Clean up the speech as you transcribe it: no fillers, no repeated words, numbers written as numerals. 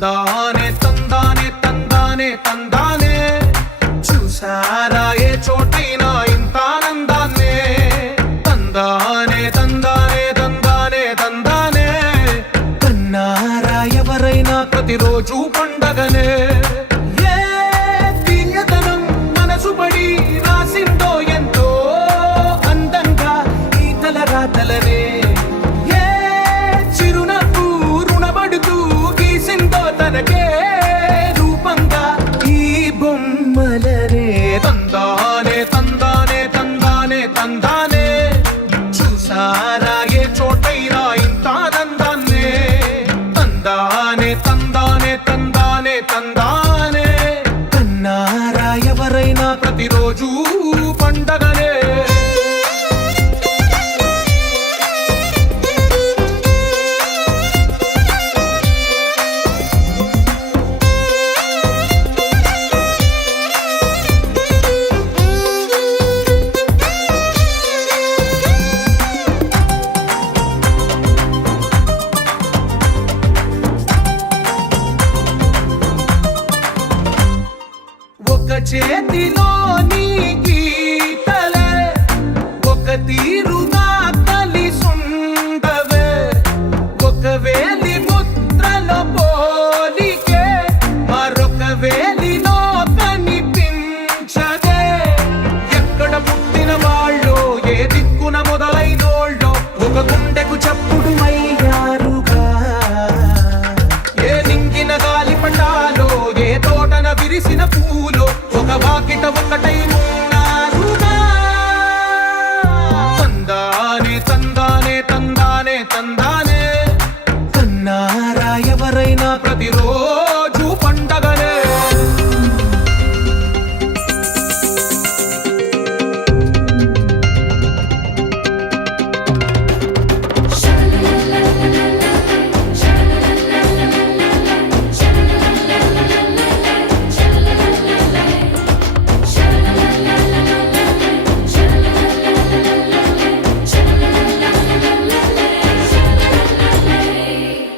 తందానే తందానే తందానే తందానే చూసారా ఏ చోటైనా ఇంత ఆనందాన్నే తందానే తందానే తందానే తందానే కన్నారా ఎవరైనా ప్రతిరోజు పండగనే ఏ తీయదనం మనసు పడి రాసిందో ఎంతో అందంగా ఈ తలరాతలనే ఏ చిరునవ్వు రుణపడుతూ గీసిందో తనకే రూపంగా ఈ బొమ్మలనే తందానే తందానే తందానే తందానే చూసారా ఏ చోటైనా ఇంత ఆనందాన్నే తందానే తందానే తందానే తందానే కన్నారా ఎవరైనా ప్రతిరోజు పండగనే ఒక చేతిలో